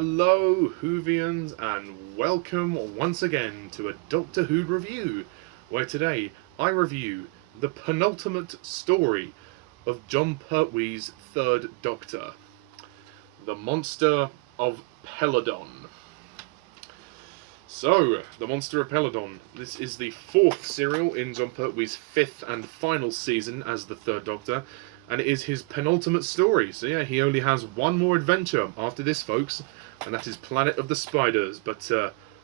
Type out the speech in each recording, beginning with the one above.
Hello, Whovians, and welcome once again to a Doctor Who review, where today I review the penultimate story of Jon Pertwee's Third Doctor, the Monster of Peladon. So, the Monster of Peladon. This is the fourth serial in Jon Pertwee's fifth and final season as the Third Doctor, and it is his penultimate story. So yeah, he only has one more adventure after this, folks, and that is Planet of the Spiders. But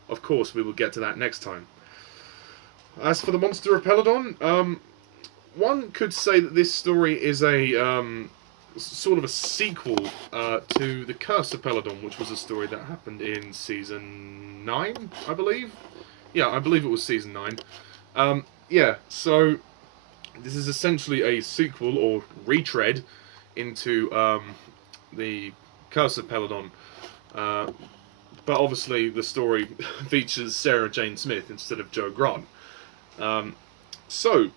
of course, we will get to that next time. As for the Monster of Peladon, one could say that this story is a sort of a sequel to The Curse of Peladon, which was a story that happened in season 9, I believe. Yeah, I believe it was season 9. Yeah, so this is essentially a sequel or retread into the Curse of Peladon. But obviously the story features Sarah Jane Smith instead of Jo Grant. So,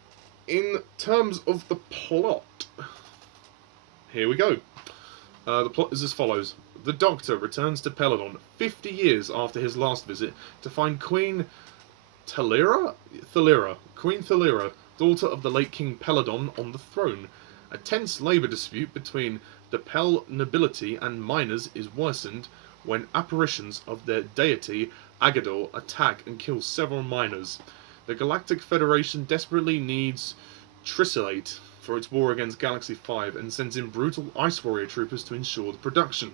in terms of the plot, here we go. The plot is as follows. The Doctor returns to Peladon 50 years after his last visit to find Queen Thalira, daughter of the late King Peladon, on the throne. A tense labour dispute between the Pel nobility and miners is worsened when apparitions of their deity Agador attack and kill several miners. The Galactic Federation desperately needs Trisolate for its war against Galaxy 5 and sends in brutal Ice Warrior troopers to ensure the production.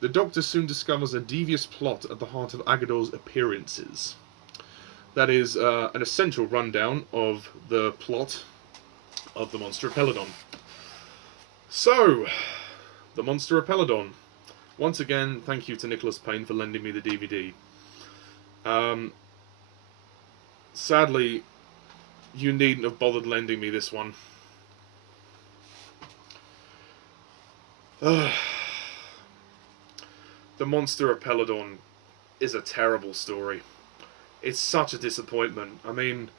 The Doctor soon discovers a devious plot at the heart of Agador's appearances. That is an essential rundown of the plot of The Monster of Peladon. So, The Monster of Peladon. Once again, thank you to Nicholas Payne for lending me the DVD. Sadly, you needn't have bothered lending me this one. The Monster of Peladon is a terrible story. It's such a disappointment. I mean,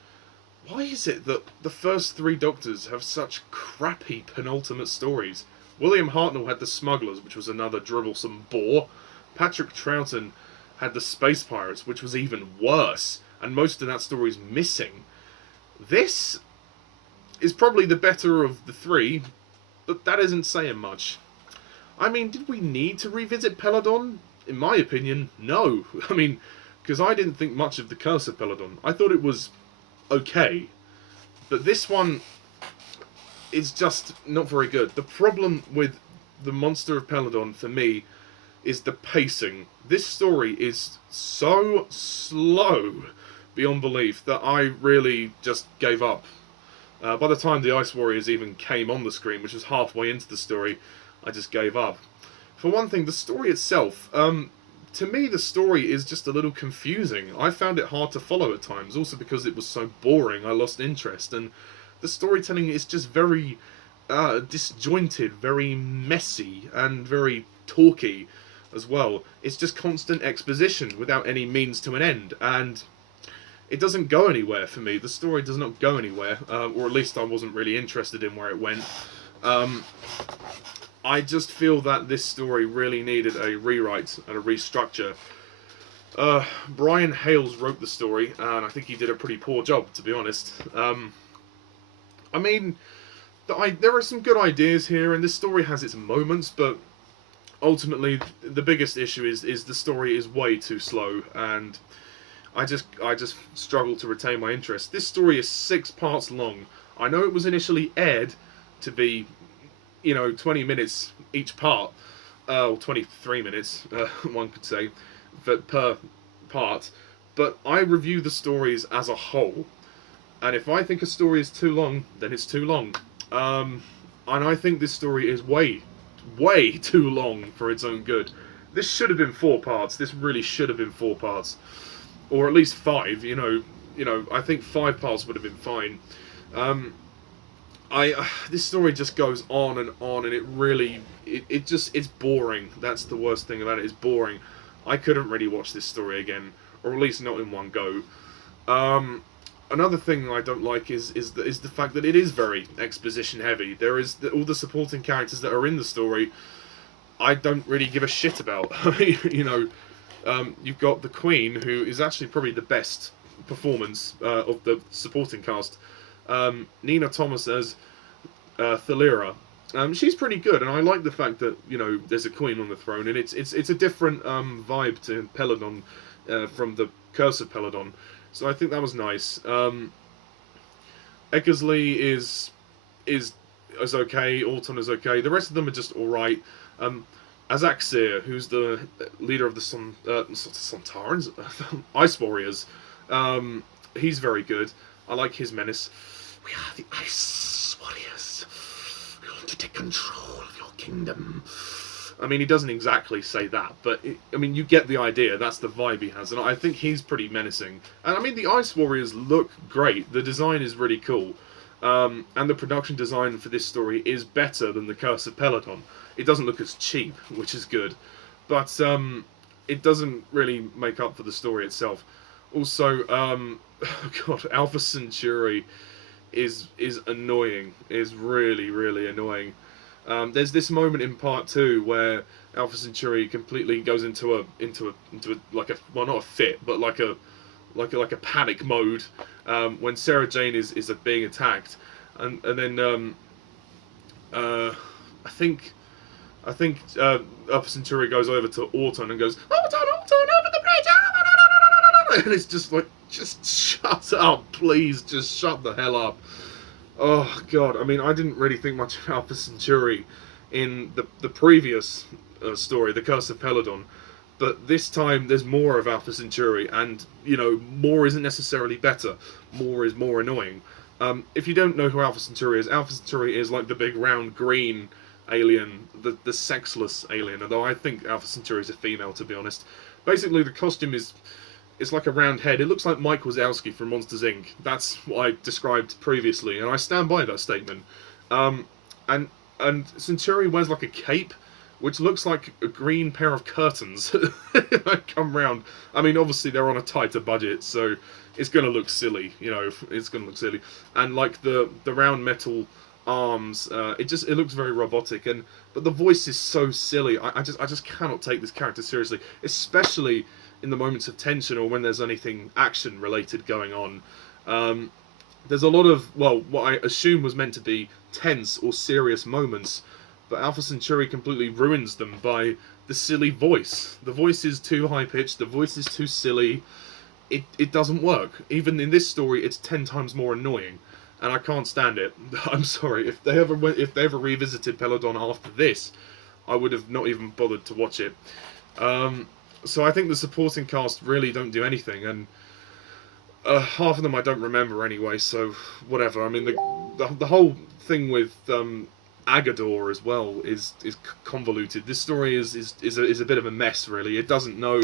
why is it that the first three Doctors have such crappy penultimate stories? William Hartnell had The Smugglers, which was another dribblesome bore. Patrick Troughton had The Space Pirates, which was even worse, and most of that story's missing. This is probably the better of the three, but that isn't saying much. I mean, did we need to revisit Peladon? In my opinion, no. I mean, because I didn't think much of The Curse of Peladon. I thought it was okay. But this one is just not very good. The problem with The Monster of Peladon, for me, is the pacing. This story is so slow beyond belief that I really just gave up. By the time the Ice Warriors even came on the screen, which was halfway into the story, I just gave up. For one thing, the story itself, to me, the story is just a little confusing. I found it hard to follow at times, also because it was so boring, I lost interest, and the storytelling is just very disjointed, very messy, and very talky as well. It's just constant exposition without any means to an end, and it doesn't go anywhere for me. The story does not go anywhere, or at least I wasn't really interested in where it went. I just feel that this story really needed a rewrite and a restructure. Brian Hales wrote the story, and I think he did a pretty poor job, to be honest. I mean, there are some good ideas here, and this story has its moments, but ultimately, the biggest issue is the story is way too slow, and I just struggle to retain my interest. This story is 6 parts long. I know it was initially aired to be 20 minutes each part, or 23 minutes, one could say, per part, but I review the stories as a whole, and if I think a story is too long, then it's too long, and I think this story is way too long for its own good. This should have been 4 parts, this really should have been 4 parts, or at least 5, I think 5 parts would have been fine. This story just goes on, and it really, it's boring. That's the worst thing about it, it's boring. I couldn't really watch this story again, or at least not in one go. Another thing I don't like is the fact that it is very exposition heavy. There is all the supporting characters that are in the story I don't really give a shit about. You know, you've got the Queen, who is actually probably the best performance of the supporting cast. Nina Thomas as Thalira. She's pretty good, and I like the fact that, you know, there's a queen on the throne, and it's a different vibe to Peladon from the Curse of Peladon. So I think that was nice. Eckersley is okay. Orton is okay. The rest of them are just all right. Azaxir, who's the leader of the Sontarans, Ice Warriors, he's very good. I like his menace. We are the Ice Warriors. We want to take control of your kingdom. I mean, he doesn't exactly say that, but I mean, you get the idea. That's the vibe he has, and I think he's pretty menacing. And I mean, the Ice Warriors look great. The design is really cool, and the production design for this story is better than the Curse of Peladon. It doesn't look as cheap, which is good, but it doesn't really make up for the story itself. Also, God, Alpha Centauri is annoying. Is really annoying. There's this moment in part 2 where Alpha Centauri completely goes into a like a, well, not a fit, but like a panic mode when Sarah Jane is being attacked, and then I think Alpha Centauri goes over to Orton and goes, Orton, open the bridge! And it's just like, just shut up, please, just shut the hell up. Oh, God, I mean, I didn't really think much of Alpha Centauri in the previous story, The Curse of Peladon, but this time there's more of Alpha Centauri, and, you know, more isn't necessarily better. More is more annoying. If you don't know who Alpha Centauri is like the big round green alien, the sexless alien, although I think Alpha Centauri is a female, to be honest. Basically, the costume it's like a round head. It looks like Mike Wazowski from Monsters, Inc. That's what I described previously, and I stand by that statement. And Centauri wears like a cape, which looks like a green pair of curtains that come round. I mean, obviously they're on a tighter budget, so it's going to look silly, you know, it's going to look silly. And like the round metal arms, it looks very robotic, but the voice is so silly. I just cannot take this character seriously, especially in the moments of tension or when there's anything action related going on. There's a lot of, well, what I assume was meant to be tense or serious moments, but Alpha Centauri completely ruins them by the silly voice. The voice is too high pitched, the voice is too silly. It doesn't work. Even in this story, it's 10 times more annoying, and I can't stand it. I'm sorry. If they ever revisited Peladon after this, I would have not even bothered to watch it. So I think the supporting cast really don't do anything, and half of them I don't remember anyway. So whatever. I mean, the whole thing with Agador as well is convoluted. This story is a bit of a mess, really. It doesn't know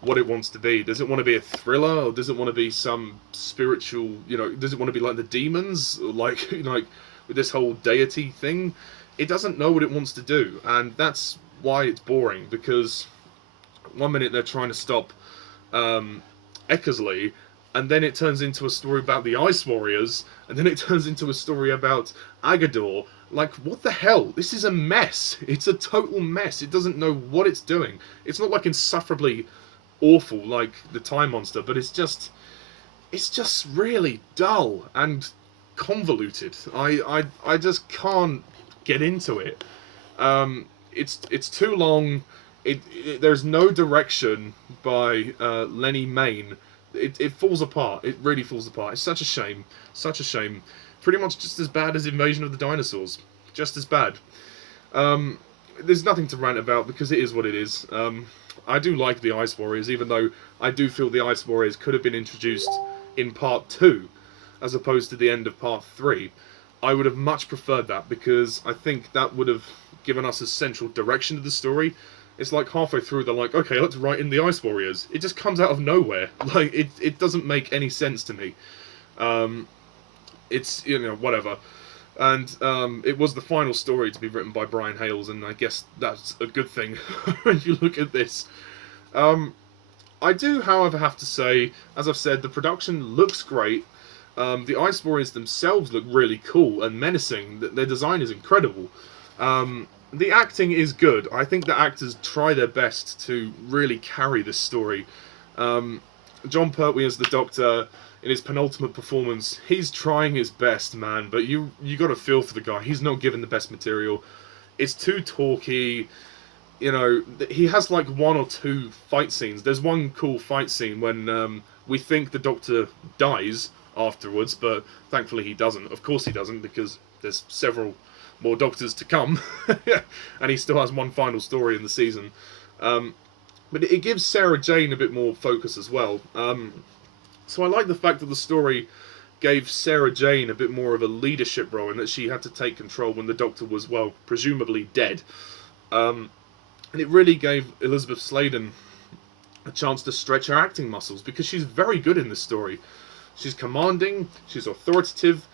what it wants to be. Does it want to be a thriller, or does it want to be some spiritual, you know, does it want to be like the demons, or like with this whole deity thing? It doesn't know what it wants to do, and that's why it's boring, because one minute they're trying to stop Eckersley, and then it turns into a story about the Ice Warriors, and then it turns into a story about Agador. Like, what the hell? This is a mess. It's a total mess. It doesn't know what it's doing. It's not like insufferably awful like the Time Monster, but it's just really dull and convoluted. I just can't get into it. It's too long. There's no direction by Lenny Main. It falls apart. It really falls apart. It's such a shame. Such a shame. Pretty much just as bad as Invasion of the Dinosaurs. Just as bad. There's nothing to rant about, because it is what it is. I do like the Ice Warriors, even though I do feel the Ice Warriors could have been introduced in Part 2, as opposed to the end of Part 3. I would have much preferred that, because I think that would have given us a central direction to the story. It's like halfway through they're like, okay, let's write in the Ice Warriors. It just comes out of nowhere. Like, it doesn't make any sense to me. It's, you know, whatever. And it was the final story to be written by Brian Hales, and I guess that's a good thing when you look at this. I do, however, have to say, as I've said, the production looks great. The Ice Warriors themselves look really cool and menacing. Their design is incredible. the acting is good. I think the actors try their best to really carry this story. Jon Pertwee as the Doctor, in his penultimate performance, he's trying his best, man. But you got to feel for the guy. He's not given the best material. It's too talky. You know, he has like one or two fight scenes. There's one cool fight scene when we think the Doctor dies afterwards, but thankfully he doesn't. Of course he doesn't, because there's several more Doctors to come, and he still has one final story in the season. But it gives Sarah Jane a bit more focus as well. So I like the fact that the story gave Sarah Jane a bit more of a leadership role, and that she had to take control when the Doctor was, well, presumably dead. And it really gave Elizabeth Sladen a chance to stretch her acting muscles, because she's very good in this story. She's commanding, she's authoritative,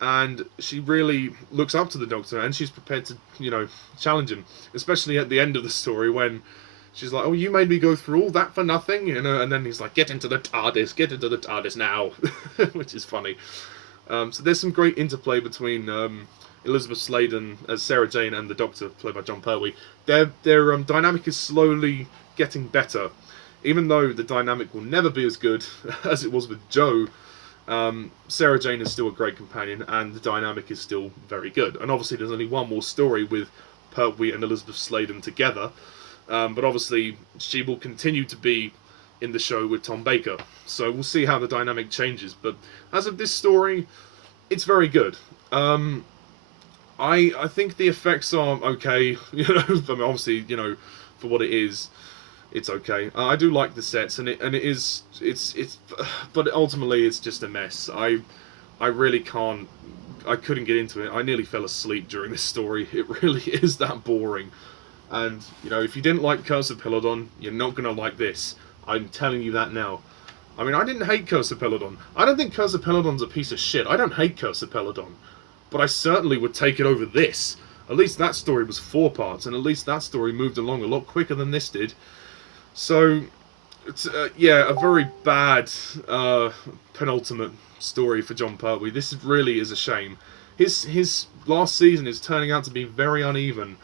and she really looks up to the Doctor, and she's prepared to, you know, challenge him. Especially at the end of the story, when she's like, "Oh, you made me go through all that for nothing?" You know, and then he's like, "Get into the TARDIS now," which is funny. So there's some great interplay between Elizabeth Sladen as Sarah Jane and the Doctor, played by Jon Pertwee. Their dynamic is slowly getting better. Even though the dynamic will never be as good as it was with Jo, Sarah Jane is still a great companion, and the dynamic is still very good. And obviously there's only one more story with Pertwee and Elizabeth Sladen together, but obviously she will continue to be in the show with Tom Baker. So we'll see how the dynamic changes. But as of this story, it's very good. I think the effects are okay. You know, I mean, obviously, you know, for what it is, it's okay. I do like the sets, and it's but ultimately it's just a mess. I really can't. I couldn't get into it. I nearly fell asleep during this story. It really is that boring. And you know, if you didn't like Curse of Peladon, you're not gonna like this. I'm telling you that now. I mean, I didn't hate Curse of Peladon. I don't think Curse of Peladon's a piece of shit. I don't hate Curse of Peladon, but I certainly would take it over this. At least that story was 4 parts, and at least that story moved along a lot quicker than this did. So, it's, yeah, a very bad penultimate story for Jon Pertwee. This really is a shame. His last season is turning out to be very uneven.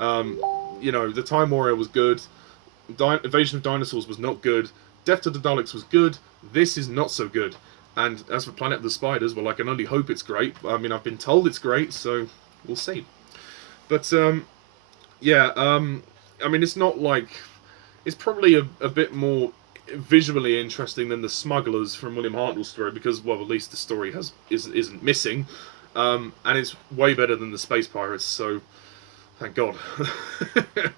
You know, The Time Warrior was good. Invasion of Dinosaurs was not good. Death to the Daleks was good. This is not so good. And as for Planet of the Spiders, well, I can only hope it's great. I mean, I've been told it's great, so we'll see. But, yeah, I mean, it's not like... It's probably a bit more visually interesting than The Smugglers from William Hartnell's story, because, well, at least the story isn't missing. And it's way better than The Space Pirates, so thank God.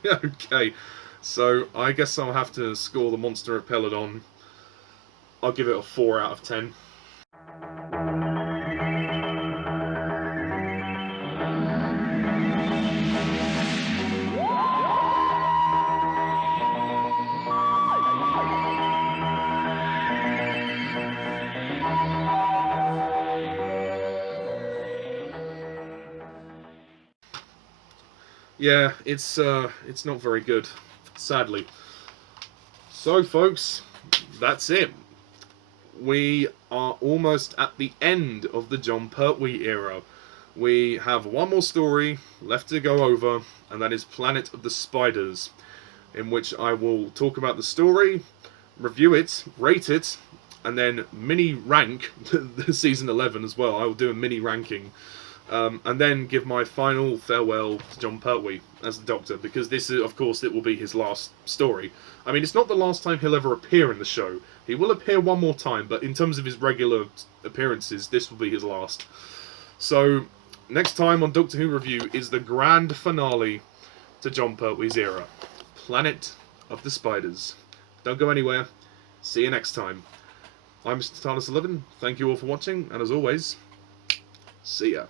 Okay, so I guess I'll have to score the Monster of Peladon. I'll give it a 4 out of 10. Yeah, it's not very good, sadly. So, folks, that's it. We are almost at the end of the Jon Pertwee era. We have one more story left to go over, and that is Planet of the Spiders, in which I will talk about the story, review it, rate it, and then mini rank the season 11 as well. I will do a mini ranking. And then give my final farewell to Jon Pertwee as the Doctor, because this is, of course, it will be his last story. I mean, it's not the last time he'll ever appear in the show. He will appear one more time, but in terms of his regular appearances, this will be his last. So, next time on Doctor Who Review is the grand finale to Jon Pertwee's era. Planet of the Spiders. Don't go anywhere. See you next time. I'm Mr. TARDIS11. Thank you all for watching, and as always, see ya.